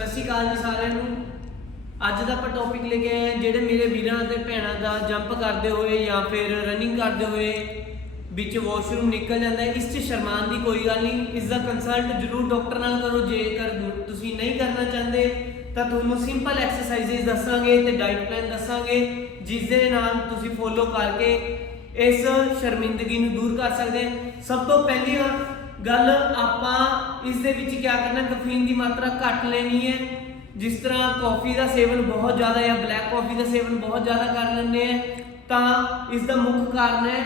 ਸਤਿ ਸ਼੍ਰੀ ਅਕਾਲ ਜੀ ਸਾਰਿਆਂ ਨੂੰ। ਅੱਜ ਦਾ ਆਪਾਂ ਟੌਪਿਕ ਲੈ ਕੇ ਆਏ ਹਾਂ, ਜਿਹੜੇ ਮੇਰੇ ਵੀਰਾਂ ਅਤੇ ਭੈਣਾਂ ਦਾ ਜੰਪ ਕਰਦੇ ਹੋਏ ਜਾਂ ਫਿਰ ਰਨਿੰਗ ਕਰਦੇ ਹੋਏ ਵਿੱਚ ਵਾਸ਼ਰੂਮ ਨਿਕਲ ਜਾਂਦਾ ਹੈ, ਇਸ 'ਚ ਸ਼ਰਮਾਨ ਦੀ ਕੋਈ ਗੱਲ ਨਹੀਂ। ਇਸ ਦਾ ਕੰਸਲਟ ਜ਼ਰੂਰ ਡਾਕਟਰ ਨਾਲ ਕਰੋ, ਜੇਕਰ ਤੁਸੀਂ ਨਹੀਂ ਕਰਨਾ ਚਾਹੁੰਦੇ, ਤਾਂ ਤੁਹਾਨੂੰ ਸਿੰਪਲ ਐਕਸਰਸਾਈਜ਼ ਦੱਸਾਂਗੇ ਤੇ ਡਾਈਟ ਪਲਾਨ ਦੱਸਾਂਗੇ, ਜਿਸ ਦੇ ਨਾਲ ਤੁਸੀਂ ਫੋਲੋ ਕਰਕੇ ਇਸ ਸ਼ਰਮਿੰਦਗੀ ਨੂੰ ਦੂਰ ਕਰ ਸਕਦੇ ਸਭ ਤੋਂ ਪਹਿਲੀ ਗੱਲ ਆਪਾਂ ਇਸ ਦੇ ਵਿੱਚ ਕੀ ਕਰਨਾ ਕਫੀਨ ਦੀ ਮਾਤਰਾ ਘੱਟ ਲੈਣੀ ਹੈ। ਜਿਸ ਤਰ੍ਹਾਂ ਕਾਫੀ ਦਾ ਸੇਵਨ ਬਹੁਤ ਜ਼ਿਆਦਾ ਜਾਂ ਬਲੈਕ ਕਾਫੀ ਦਾ ਸੇਵਨ ਬਹੁਤ ਜ਼ਿਆਦਾ ਕਰ ਲੈਂਦੇ ਆ, ਤਾਂ ਇਸ ਦਾ ਮੁੱਖ ਕਾਰਨ ਹੈ,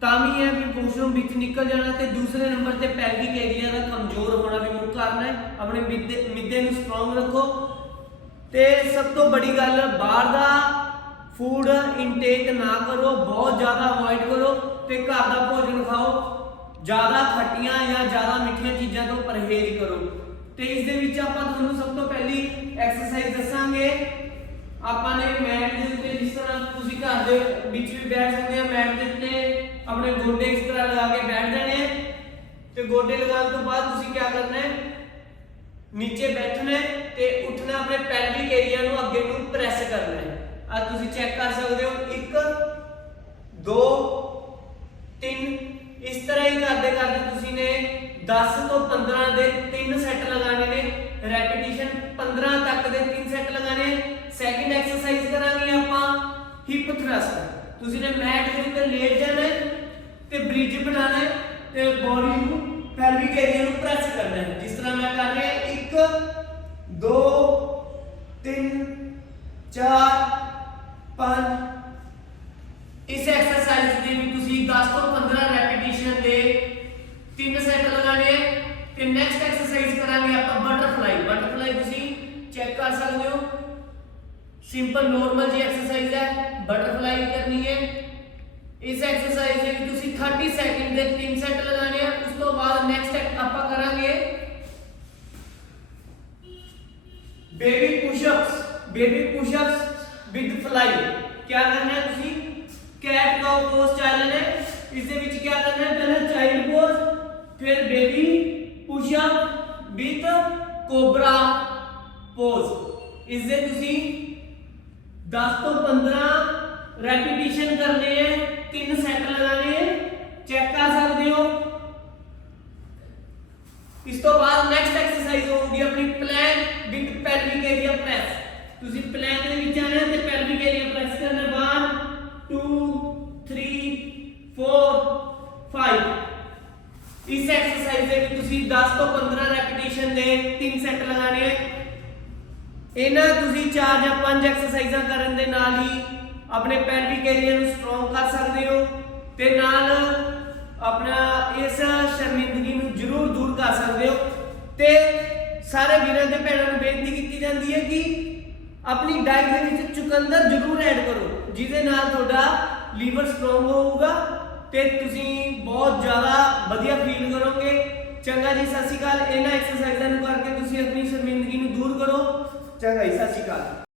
ਤਾਂ ਵੀ ਹੈ ਵੀ ਵਾਸ਼ਰੂਮ ਵਿੱਚ ਨਿਕਲ ਜਾਣਾ ਤੇ ਦੂਸਰੇ ਨੰਬਰ ਤੇ ਪੈਲਵਿਕ ਏਰੀਆ ਦਾ ਕਮਜ਼ੋਰ ਹੋਣਾ ਵੀ ਮੁੱਖ ਕਾਰਨ ਹੈ। ਆਪਣੇ ਮਿੱਦੇ ਮਿੱਦੇ ਨੂੰ ਸਟਰੋਂਗ ਰੱਖੋ। ਤੇ ਸਭ ਤੋਂ ਬੜੀ ਗੱਲ, ਬਾਹਰ ਦਾ ਫੂਡ ਇਨਟੇਕ ਨਾ ਕਰੋ, ਬਹੁਤ ਜ਼ਿਆਦਾ ਅਵੋਇਡ ਕਰੋ ਤੇ ਘਰ ਦਾ ਭੋਜਨ ਜ਼ਿਆਦਾ ਖੱਟੀਆਂ ਜਾਂ ਜ਼ਿਆਦਾ ਮਿੱਠੀਆਂ ਚੀਜ਼ਾਂ ਤੋਂ ਪਰਹੇਜ਼ ਕਰੋ। ਤੇ ਇਸ ਦੇ ਵਿੱਚ ਆਪਾਂ ਤੁਹਾਨੂੰ ਸਭ ਤੋਂ ਪਹਿਲੀ ਐਕਸਰਸਾਈਜ਼ ਦੱਸਾਂਗੇ। ਆਪਾਂ ਨੇ ਮੈਟ ਦੇ ਉੱਤੇ ਜਿਸ ਤਰ੍ਹਾਂ ਤੁਸੀਂ ਘਰ ਦੇ ਵਿੱਚ ਵੀ ਬੈਠ ਸਕਦੇ ਆ ਮੈਟ ਦੇ ਉੱਤੇ ਆਪਣੇ ਗੋਡੇ ਇਸ ਤਰ੍ਹਾਂ ਲਗਾ ਕੇ ਬੈਠ ਜਾਣੇ। ਆ ਤੇ ਗੋਡੇ ਲਗਾਉਣ ਤੋਂ ਬਾਅਦ ਤੁਸੀਂ ਕੀ ਕਰਨਾ ਹੈ? ਨੀਚੇ ਬੈਠਣਾ ਹੈ ਤੇ ਉੱਠਣਾ ਆਪਣੇ ਪੈਲਵਿਕ ਏਰੀਆ ਨੂੰ ਅੱਗੇ ਨੂੰ ਪ੍ਰੈਸ ਕਰਨਾ ਹੈ। ਆ ਤੁਸੀਂ ਚੈੱਕ ਕਰ ਸਕਦੇ ਹੋ 1 2 3 ਇਸ ਤਰ੍ਹਾਂ ਹੀ ਕਰਦੇ ਕਰਦੇ ਤੁਸੀਂ ਨੇ 10 ਤੋਂ 15 ਦੇ 3 ਸੈੱਟ ਲਗਾਣੇ ਨੇ ਰੈਪੀਟੀਸ਼ਨ 15 ਤੱਕ ਦੇ 3 ਸੈੱਟ ਲਗਾਣੇ ਸੈਕਿੰਡ ਐਕਸਰਸਾਈਜ਼ ਕਰਾਂਗੇ ਆਪਾਂ ਹਿਪ ਥਰਸਟ ਤੁਸੀਂ ਨੇ ਮੈਟ ਦੇ ਉੱਤੇ ਲੇਟ ਜਾਣਾ ਤੇ ਬ੍ਰਿਜ ਬਣਾਉਣਾ ਤੇ ਬੋਡੀ ਨੂੰ ਪੈਲਵਿਕ ਏਰੀਆ ਨੂੰ ਪ੍ਰੈਸ ਕਰਨਾ ਹੈ। ਜਿਸ ਤਰ੍ਹਾਂ ਮੈਂ ਕਰ ਰਿਹਾ 1 2 3 4 5 ਇਸ ਐਕਸਰਸਾਈਜ਼ ਦੇ ਵੀ ਤੁਸੀਂ 10 ਤੋਂ 15 ਰੈਪੀਟੀਸ਼ਨ ਦੇ ਤਿੰਨ ਸੈੱਟ ਲਗਾਣੇ ਹੈ ਤੇ ਨੈਕਸਟ ਐਕਸਰਸਾਈਜ਼ ਕਰਾਂਗੇ ਆਪਾਂ ਬਟਰਫਲਾਈ ਬਟਰਫਲਾਈ ਤੁਸੀਂ ਚੈੱਕ ਕਰ ਸਕਦੇ ਹੋ ਸਿੰਪਲ ਨੋਰਮਲ ਜੀ ਐਕਸਰਸਾਈਜ਼ ਹੈ ਬਟਰਫਲਾਈ ਕਰਨੀ ਹੈ ਇਸ ਐਕਸਰਸਾਈਜ਼ ਦੇ ਵਿੱਚ ਤੁਸੀਂ 30 ਸੈਕਿੰਡ ਦੇ ਤਿੰਨ ਸੈੱਟ ਲਗਾਣੇ ਆ ਉਸ ਤੋਂ ਬਾਅਦ ਨੈਕਸਟ ਆਪਾਂ ਕਰਾਂਗੇ baby pushups baby pushups with fly ਕੀ ਕਰਨਾ ਹੈ ਤੁਸੀਂ ਕੈਟ ਕਾਉ ਪੋਜ਼ ਚੱਲਣਾ ਹੈ ਇਸ ਦੇ ਵਿੱਚ ਕੀ ਕਰਨਾ ਹੈ ਪਹਿਲਾਂ ਚਾਈਲਡ ਪੋਜ਼ ਫਿਰ baby pushup with cobra pose ਇਸ ਦੇ ਤੁਸੀਂ 10 ਤੋਂ 15 ਰੈਪੀਟੀਸ਼ਨ ਕਰਨੇ ਹੈ ਤਿੰਨ ਸੈੱਟ ਲਗਾਣੇ ਹੈ ਚੈੱਕ ਕਰ ਸਕਦੇ ਹੋ ਇਸ ਤੋਂ ਬਾਅਦ ਨੈਕਸਟ ਐਕਸਰਸਾਈਜ਼ ਹੋਊਗੀ ਆਪਣੀ plank with pelvic area press ਤੁਸੀਂ ਪਲੈਨ ਦੇ ਵਿੱਚ ਆਣਾ ਤੇ ਪੈਲਵਿਕ ਏਰੀਆ ਪ੍ਰੈਸ ਕਰਨਾ 1 2 3 4 5 ਇਸ ਐਕਸਰਸਾਈਜ਼ ਦੇ ਵਿੱਚ ਤੁਸੀਂ 10 ਤੋਂ 15 ਰੈਪੀਟੀਸ਼ਨ ਦੇ ਤਿੰਨ ਸੈੱਟ ਲਗਾਣੇ ਹੈ ਇਹਨਾਂ ਤੁਸੀਂ 4 ਜਾਂ 5 ਐਕਸਰਸਾਈਜ਼ਾਂ ਕਰਨ ਦੇ ਨਾਲ ਹੀ ਆਪਣੇ ਪੈਲਵਿਕ ਏਰੀਆ ਨੂੰ ਸਟਰੋਂਗ ਕਰ ਸਕਦੇ ਹੋ ਤੇ ਨਾਲ ਆਪਣਾ ਇਸ ਸ਼ਰਮਿੰਦਗੀ ਨੂੰ ਜ਼ਰੂਰ ਦੂਰ ਕਰ ਸਕਦੇ ਹੋ। ਤੇ ਸਾਰੇ ਵੀਰਾਂ ਤੇ ਭੈਣਾਂ ਨੂੰ ਬੇਨਤੀ ਕੀਤੀ ਜਾਂਦੀ ਹੈ ਕਿ ਆਪਣੀ ਡਾਈਟ ਦੇ ਵਿੱਚ ਚੁਕੰਦਰ ਜ਼ਰੂਰ ਐਡ ਕਰੋ, ਜਿਹਦੇ ਨਾਲ ਤੁਹਾਡਾ ਲੀਵਰ ਸਟਰੋਂਗ ਹੋਊਗਾ ਤੇ ਤੁਸੀਂ ਬਹੁਤ ਜ਼ਿਆਦਾ ਵਧੀਆ ਫੀਲ ਕਰੋਗੇ। ਚੰਗਾ ਜੀ, ਸਤਿ ਸ਼੍ਰੀ ਅਕਾਲ। ਇਹਨਾਂ ਐਕਸਰਸਾਈਜ਼ਾਂ ਨੂੰ ਕਰਕੇ ਤੁਸੀਂ ਆਪਣੀ ਸ਼ਰਮਿੰਦਗੀ ਨੂੰ ਦੂਰ ਕਰੋ ਚੰਗਾ ਜੀ ਸਤਿ ਸ਼੍ਰੀ ਅਕਾਲ